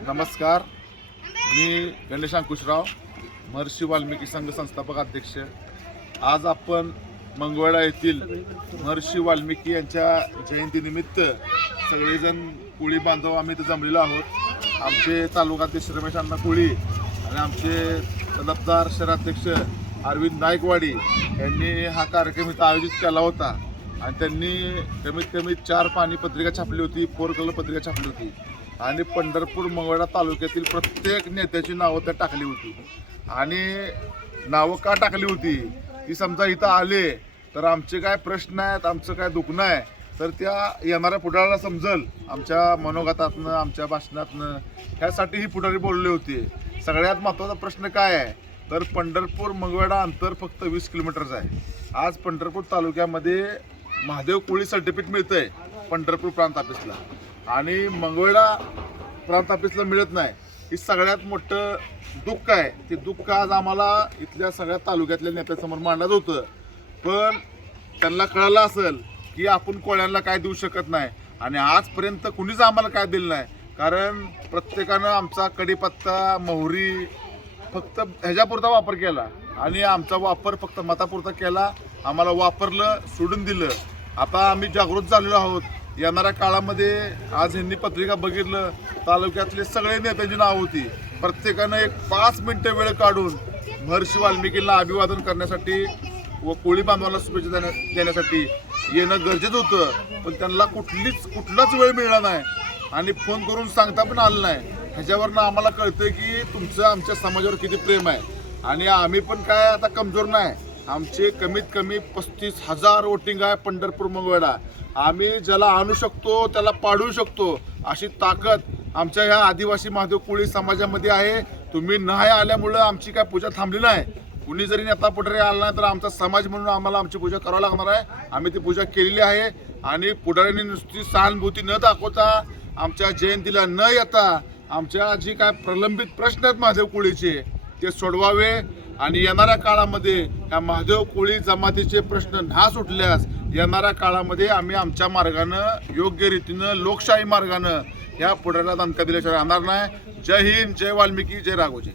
नमस्कार, मी गणेश अंकुशराव, महर्षी वाल्मिकी संघ संस्थापक अध्यक्ष। आज आपण मंगळवेढा येथील महर्षी वाल्मिकी यांच्या जयंतीनिमित्त सगळेजण कोळी बांधव आम्ही इथे जमलेलो आहोत। आमचे तालुकाध्यक्ष रमेश अण्णा कोळी आणि आमचे तलबदार शहराध्यक्ष अरविंद नायकवाडी यांनी हा कार्यक्रम इथं आयोजित केला होता आणि त्यांनी कमीत कमी 4 पाणी पत्रिका छापली होती, 4 कलर पत्रिका छापली होती आणि पंढरपूर मंगळवेढा तालुक्यातील प्रत्येक नेत्याची नावं त्या टाकली होती। आणि नावं का टाकली होती ती समजा इथं आले तर आमचे काय प्रश्न आहेत, आमचं काय दुखणं आहे तर त्या येणाऱ्या पुढाऱ्याला समजल आमच्या मनोगतातनं, आमच्या भाषणातनं। ह्यासाठी ही पुढारी बोलले होते। सगळ्यात महत्त्वाचा प्रश्न काय आहे तर पंढरपूर मंगळवेढा अंतर फक्त 20 किलोमीटरचं आहे। आज पंढरपूर तालुक्यामध्ये महादेव कोळी सर्टिफिकेट मिळतंय पंढरपूर प्रांत ऑफिसला आणि मंगळवेढा प्रांत ऑफिसला मिळत नाही। ही सगळ्यात मोठं दुःख आहे। ते दुःख आज आम्हाला इथल्या सगळ्या तालुक्यातल्या नेत्यासमोर मांडत होतं, पण त्यांना कळलं असेल की आपण कोळ्यांना काय देऊ शकत नाही आणि आजपर्यंत कुणीच आम्हाला काय दिलं नाही। कारण प्रत्येकानं आमचा कढीपत्ता, मोहरी फक्त ह्याच्यापुरता वापर केला आणि आमचा वापर फक्त मतापुरता केला। आम्हाला वापरलं, सोडून दिलं। आता आम्ही जागृत झालेलो आहोत। येणाऱ्या काळामध्ये आज ह्यांनी पत्रिका बघितलं, तालुक्यातले सगळे नेत्यांची नाव होती। प्रत्येकानं एक 5 मिनिटं वेळ काढून महर्षी वाल्मिकींना अभिवादन करण्यासाठी व कोळी बांधवांना शुभेच्छा देण्यासाठी येणं गरजेचं होतं, पण त्यांना कुठलाच वेळ मिळाला नाही आणि फोन करून सांगता पण आलं नाही। ह्याच्यावरनं आम्हाला कळतं की तुमचं आमच्या समाजावर किती प्रेम आहे आणि आम्ही पण काय आता कमजोर नाही। आमचे कमीत कमी 35,000 वोटिंग आहे पंढरपूर मंगळवेढा। आम्ही ज्याला आणू शकतो त्याला पाडू शकतो अशी ताकद आमच्या ह्या आदिवासी महादेव कोळी समाजामध्ये आहे। तुम्ही नाही आल्यामुळं आमची काय पूजा थांबली नाही। कुणी जरी नेता पुढारी आला नाही तर आमचा समाज म्हणून आम्हाला आमची पूजा करावी लागणार आहे। आम्ही ती पूजा केलेली आहे आणि पुढाऱ्यांनी नुसती सहानुभूती न दाखवता, आमच्या जयंतीला न येता आमच्या जी काय प्रलंबित प्रश्न आहेत महादेव कोळीचे ते सोडवावे आणि येणाऱ्या काळामध्ये ह्या महादेव कोळी जमातीचे प्रश्न ना सुटल्यास येणाऱ्या काळामध्ये आम्ही आमच्या मार्गानं, योग्य रीतीनं, लोकशाही मार्गानं ह्या पुढाऱ्याला दणका दिल्याशिवाय राहणार नाही। जय हिंद, जय वाल्मिकी, जय राघोजी।